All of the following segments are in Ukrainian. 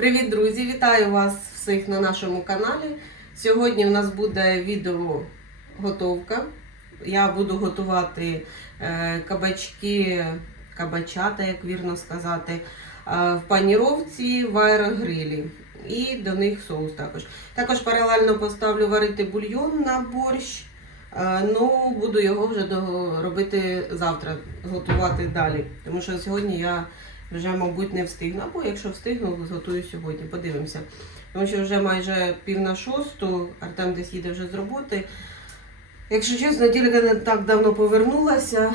Привіт, друзі! Вітаю вас всіх на нашому каналі. Сьогодні в нас буде відео готовка. Я буду готувати е, кабачки, кабачата, як вірно сказати, е, в паніровці в аерогрилі. І до них соус також. Також паралельно поставлю варити бульйон на борщ. Е, Ну, буду його вже робити завтра, готувати далі. Тому що сьогодні я вже, мабуть, не встигну. Або якщо встигну, зготую сьогодні. Подивимося. Тому що вже майже пів на шосту, Артем десь їде вже з роботи. Якщо чесно, тільки не так давно повернулася.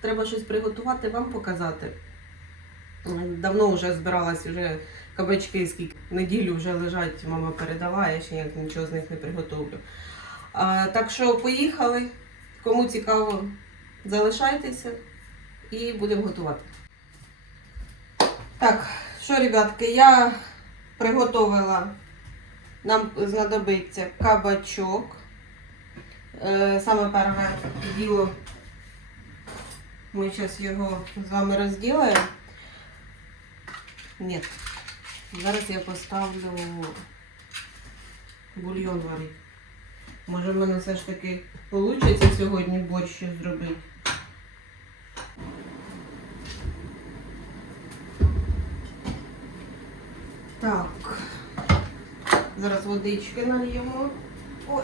Треба щось приготувати, вам показати. Давно вже збиралась вже кабачки, скільки неділю вже лежать, мама передала, я ще ніяк нічого з них не приготовлю. А, так що поїхали. Кому цікаво, залишайтеся і будемо готувати. Так, що, ребятки, я приготовила. Нам знадобиться кабачок. Е, Саме перше діло. Ми зараз його з вами розділимо. Ні. Зараз я поставлю бульйон варити. Може в мене все ж таки вийде сьогодні борщ зробити. Так. Зараз водички нальємо. Ой.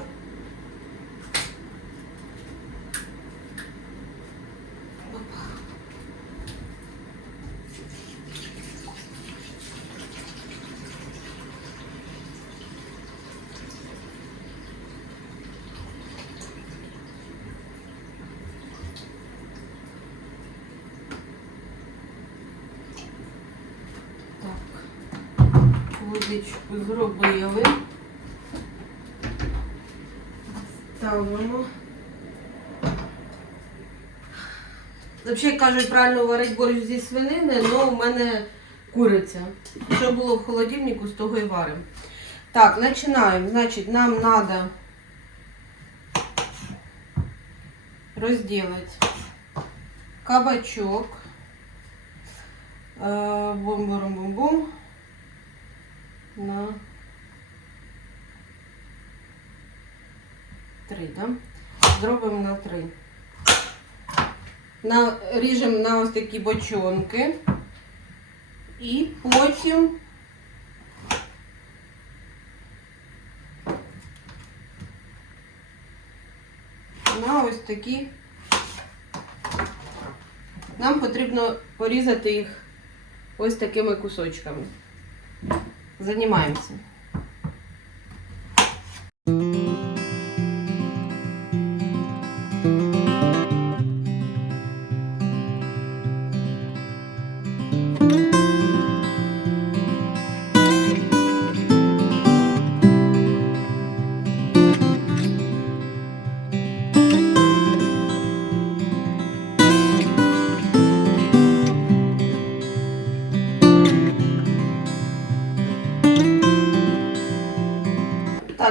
Зробили. Ставимо. Взагалі кажуть, правильно варити борщ зі свинини, але у мене куриця. Що було в холодильнику, з того і варимо. Так, починаємо. Значить, нам треба розділити кабачок. Е, Бум-бум-бум-бум. На три, да? Зробимо на три. На, ріжемо на ось такі бочонки. І потім на ось такі. Нам потрібно порізати їх ось такими кусочками. Займаємося.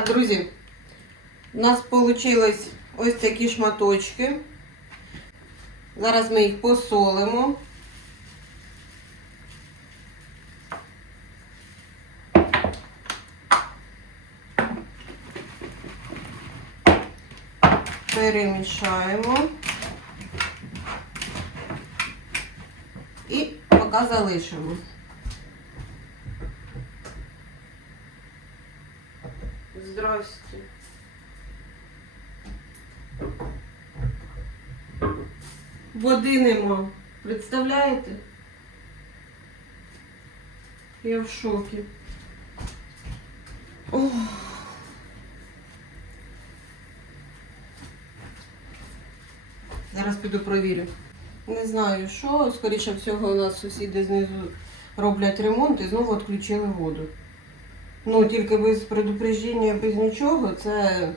Друзі, у нас вийшли ось такі шматочки. Зараз ми їх посолимо. Перемішаємо. І поки залишимо. Здрасте. Води нема. Представляєте? Я в шокі. Ох. Зараз піду провірю. Не знаю що, скоріше всього, у нас сусіди знизу роблять ремонт і знову відключили воду. Ну, тільки без предупреждення, без нічого, це.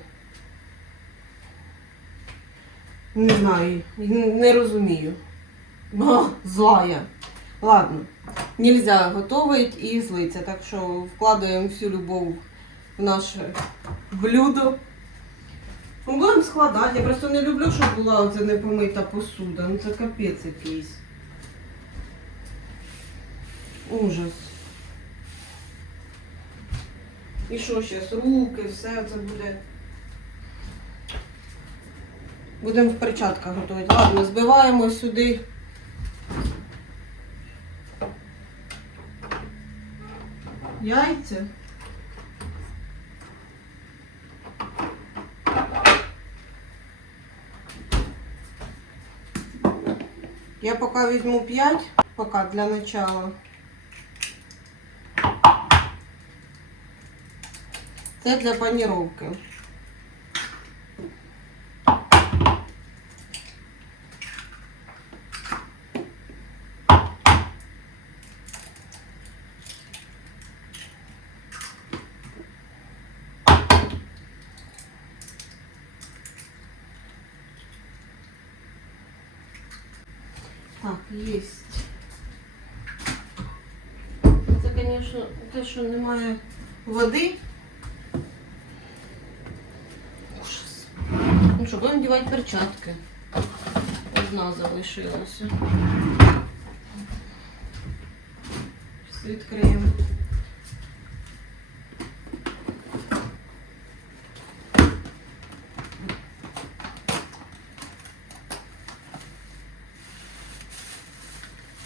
Не знаю, не розумію. О, зла я. Ладно, нельзя готовить і злиться, так що вкладаємо всю любов в наше блюдо. Ну, будемо складати. Я просто не люблю, щоб була оця непомита посуда. Ну це капець якийсь. Ужас. І що зараз? Руки, все це буде. Будемо в перчатках готувати. Ладно, збиваємо сюди. Яйця. Я пока візьму 5, пока для начала. Це для паніровки. Так, есть. Це, звісно, те, що немає води. Що, будемо дівати перчатки. Одна залишилася. Відкриємо.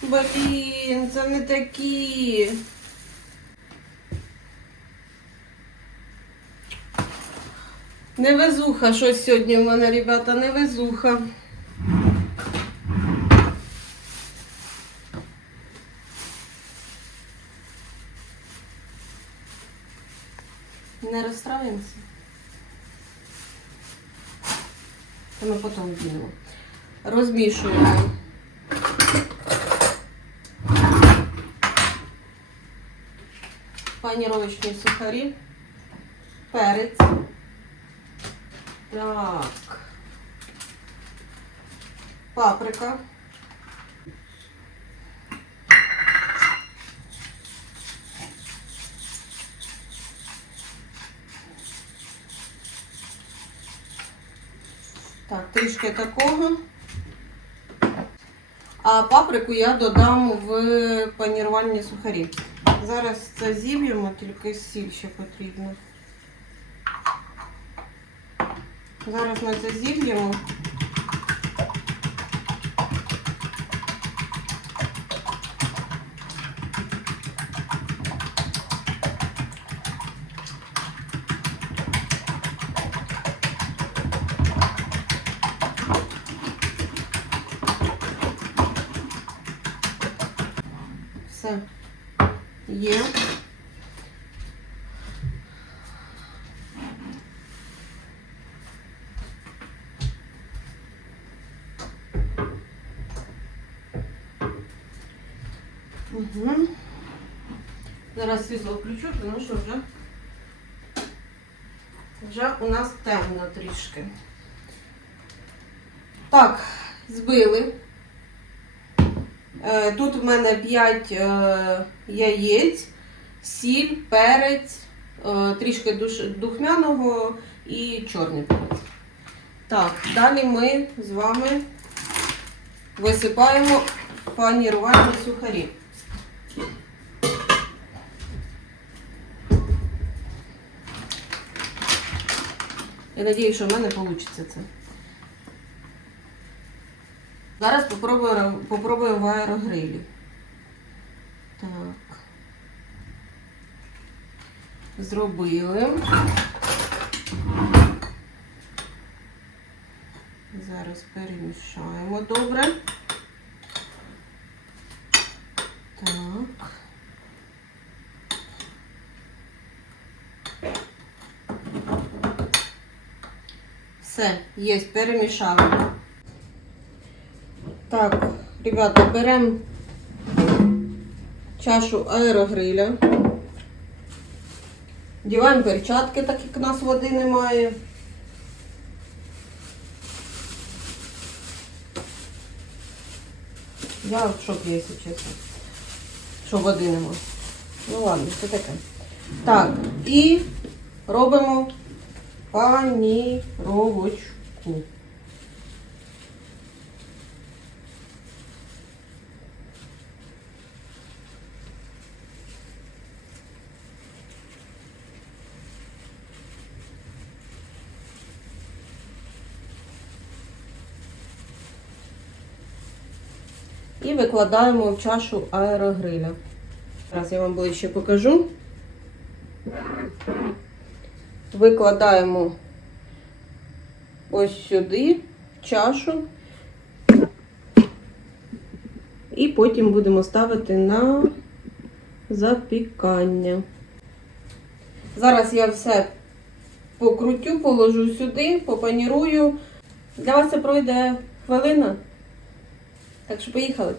Блін, це не такі. Невезуха щось сьогодні в мене, ребята, невезуха. Не розстраємося. Та ми потім вдінемо. Розмішуємо. паніровочні сухарі, перець. Так. Паприка. Так, трішки такого. А паприку я додам в панірувальні сухарі. Зараз це зіб'ємо, тільки сіль ще потрібно. Зараз ми це зіб'ємо. Все. Є. Угу. Зараз світло включу, тому що вже, вже у нас темно трішки. Так, збили. Е, Тут в мене 5 е, яєць, сіль, перець, е, трішки духмяного і чорний перець. Так, далі ми з вами висипаємо панірувальні сухарі. Я сподіваюся, що в мене вийде це. Зараз попробую, попробую в аерогрилі. Так. Зробили. Зараз перемішаємо добре. Так. Все, є, перемішали. Так, ребята, беремо чашу аерогриля. Діваємо перчатки, так як у нас води немає. Я в шокі, якщо чесно. Що води нема. Ну ладно, це таке. Так, і робимо паніровочку. І викладаємо в чашу аерогриля. Зараз я вам ближче покажу. Викладаємо ось сюди чашу. І потім будемо ставити на запікання. Зараз я все покрутю, положу сюди, попанірую. Для вас це пройде хвилина. Так що поїхали.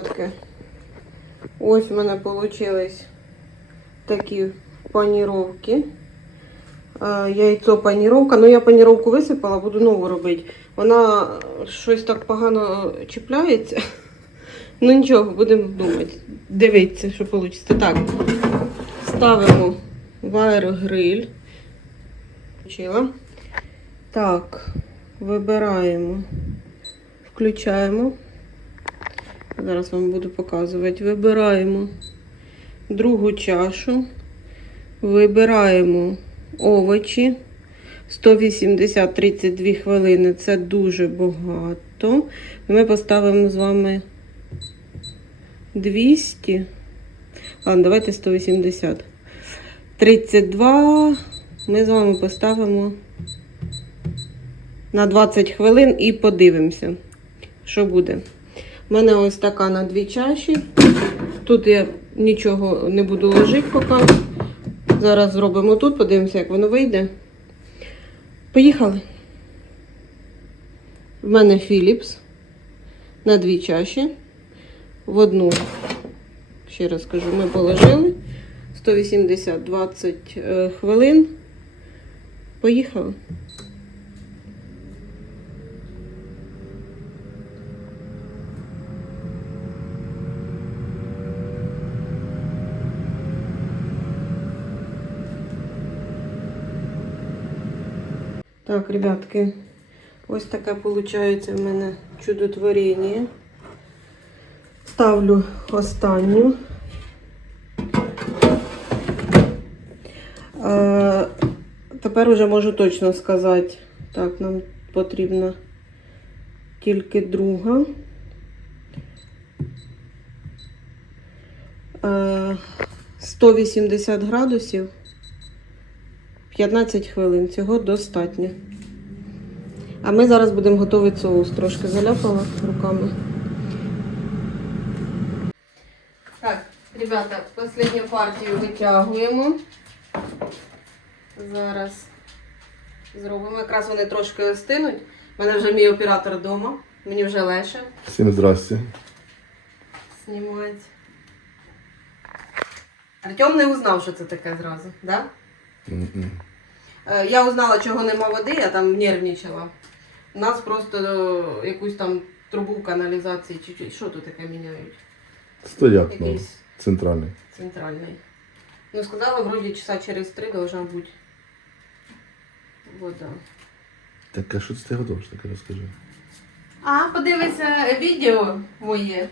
Так, ось в мене получились такі паніровки. Е, Яйцо паніровка. Ну, я паніровку висипала, буду нову робити. Вона щось так погано чіпляється. Ну нічого, будемо думати. Дивіться, що вийде. Так, ставимо в аерогриль. Так, вибираємо, включаємо. Зараз вам буду показувати. Вибираємо другу чашу, вибираємо овочі. 180-32 хвилини це дуже багато. Ми поставимо з вами 200. Ладно, давайте 180. 32 ми з вами поставимо на 20 хвилин і подивимося, що буде. У мене ось така на дві чаші. Тут я нічого не буду ложити поки. Зараз зробимо тут, подивимося, як воно вийде. Поїхали. В мене Philips на дві чаші. В одну, ще раз кажу, ми положили 180 20 е, хвилин. Поїхали. Так, ребятки, ось таке виходить в мене чудотворіння. Ставлю останню. Е, тепер уже можу точно сказати. Так, нам потрібна тільки друга. Е, 180 градусів. 15 хвилин. Цього достатньо. А ми зараз будемо готувати соус. Трошки заляпала руками. Так, ребята, останню партію витягуємо. Зараз зробимо. Якраз вони трошки остинуть. У мене вже мій оператор вдома. Мені вже легше Всім здрасте. знімати. Артем не узнав, що це таке зразу, да? М-м. Е, Я узнала, чого нема води, я там нервничала. У нас просто е, якусь там трубу каналізації чи чи- що тут таке міняють? Стояк, ну, Якийсь центральний. центральний. Ну, сказала, вроді часа через три должна бути вода. Так, а що це ти готовиш, таке розкажи. А, подивися відео моє.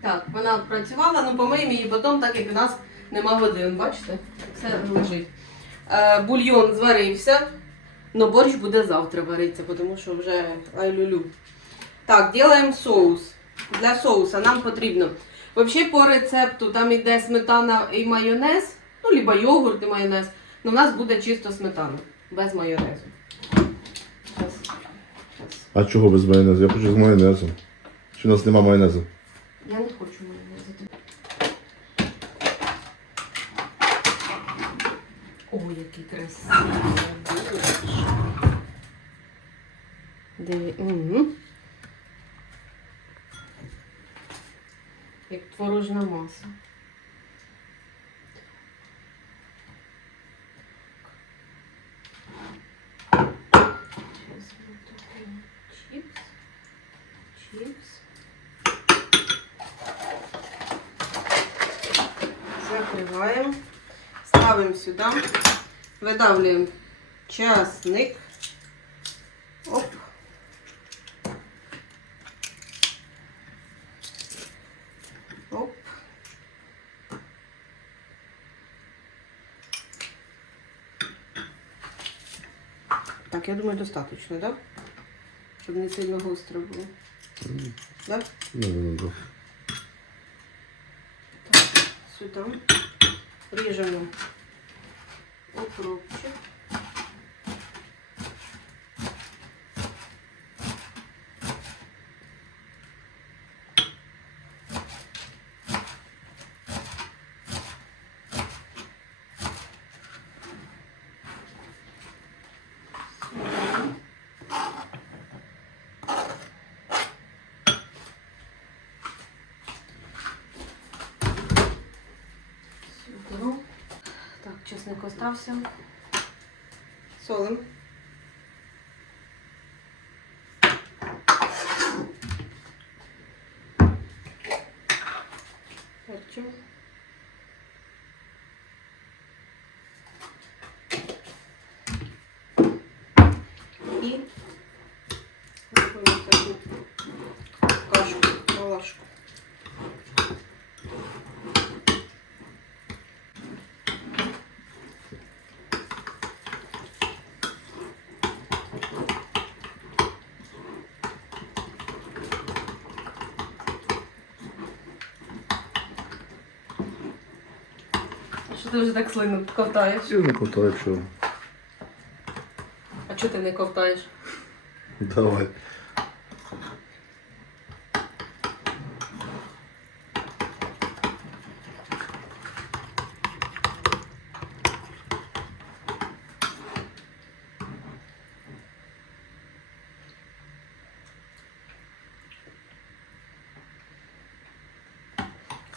Так, вона працювала, ну помиємо її потім, так як у нас нема води. Вон, Бачите? Все лежить. Е, бульйон зварився, але борщ буде завтра варитися, тому що вже ай-лю-лю. Так, робимо соус. Для соуса нам потрібно. Взагалі по рецепту там йде сметана і майонез, ну, либо йогурт і майонез. Ну, у нас буде чисто сметана, без майонезу. А чого без майонезу? Я хочу з майонезом. Чи у нас нема майонезу? Я не хочу майонезу. Красивий. Диві... Угу. Як творожна маса. Сейчас мы такой Выдавливаем часник. Оп. Оп. Так, я думаю, достаточно, да? Щоб не сильно гостро було. Да? Ну, ну. Сюда. Режем укропчик. Сюди. Так, чесник остався. Солим. Перчим. І робимо таку кашку, малашку. Що ти вже так слину ковтаєш? Я не ковтаю, що. А чого ти не ковтаєш? Давай.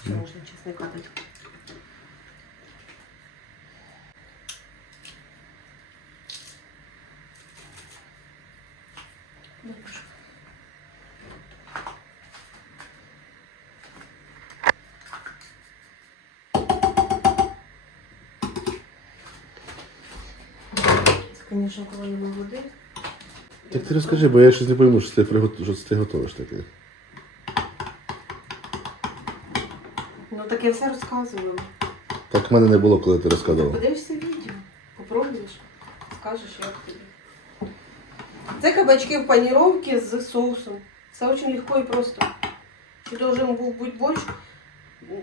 Ще можна чесника дати. Добре. Це, звісно, нема води. Так ти розкажи, бо я щось не пойму, що ти, пригот... що ти готуєш таке. Ну так я все розказувала. Так в мене не було, коли ти розказувала. Подивишся відео, попробуєш, скажеш, як тобі. Це кабачки в паніровці з соусом. Все дуже легко і просто. Чи должен був бути борщ?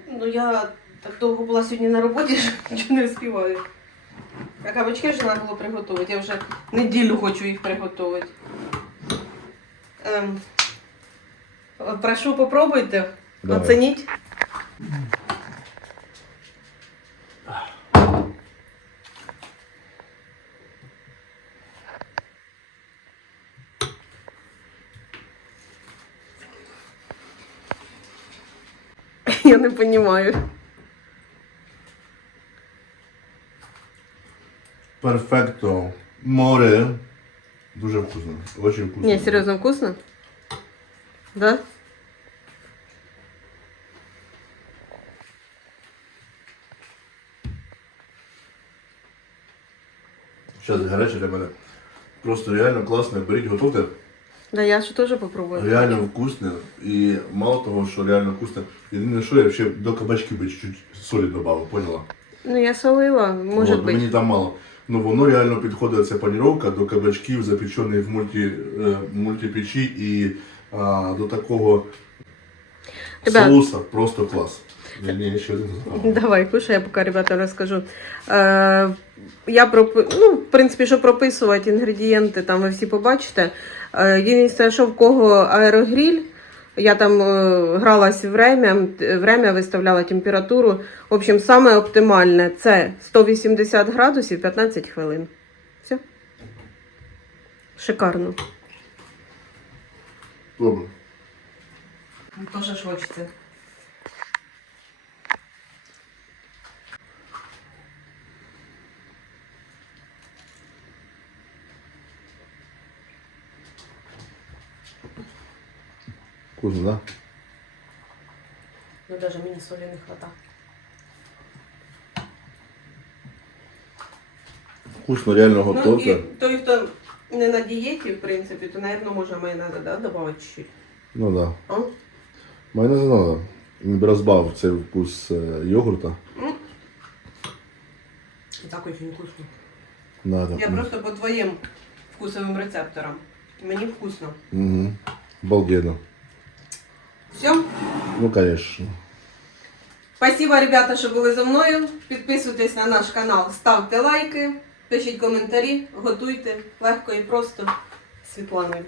Ну я так довго була сьогодні на роботі, що нічого не встигаю. А кабачки вже треба було приготувати. Я вже неділю хочу їх приготувати. Ем, прошу, попробуйте, Давай. оцініть. Я не розумію. Перфекто. Море. Дуже вкусно. Очень вкусно. Не, серьезно, вкусно? Да? Зараз гаряче для мене. Просто реально класно. Беріть, готуйте. Да, я ще теж попробую. Реально вкусне. І мало того, що реально вкусне. Єдине, що я ще до кабачки би чуть-чуть солі додав, поняла? Ну, я солила, може От, бути. Мені там мало. Ну воно реально підходить ця паніровка до кабачків, запечених в мульті, е, мультипечі і а, до такого Ребят. соуса просто клас. Ні, ще. Давай, кушай, я поки ребята розкажу. Е, я пропи... ну, в принципі, що прописувати інгредієнти, там ви всі побачите. Єдине, що в кого аерогріль, я там е, гралась время, время виставляла температуру. В общем, саме оптимальне це 180 градусів 15 хвилин. Все. Шикарно. Добре. Тоже ж хочеться. Вкусно, да? Ну, даже мені солі не хватає. Вкусно, реально Ну, готовка. і той, хто не на дієті, в принципі, то, мабуть, можна майонезу да, додати чуть-чуть. Ну да. А? Майонез не надо. Він би цей вкус е, йогурта. І так очень вкусно. Надо. Я просто по твоїм вкусовим рецепторам. Мені вкусно. Угу. Обалденно. Все. Ну, конечно. Спасибо, ребята, що були зі мною. Підписуйтесь на наш канал, ставте лайки, пишіть коментарі, готуйте легко і просто Світланою.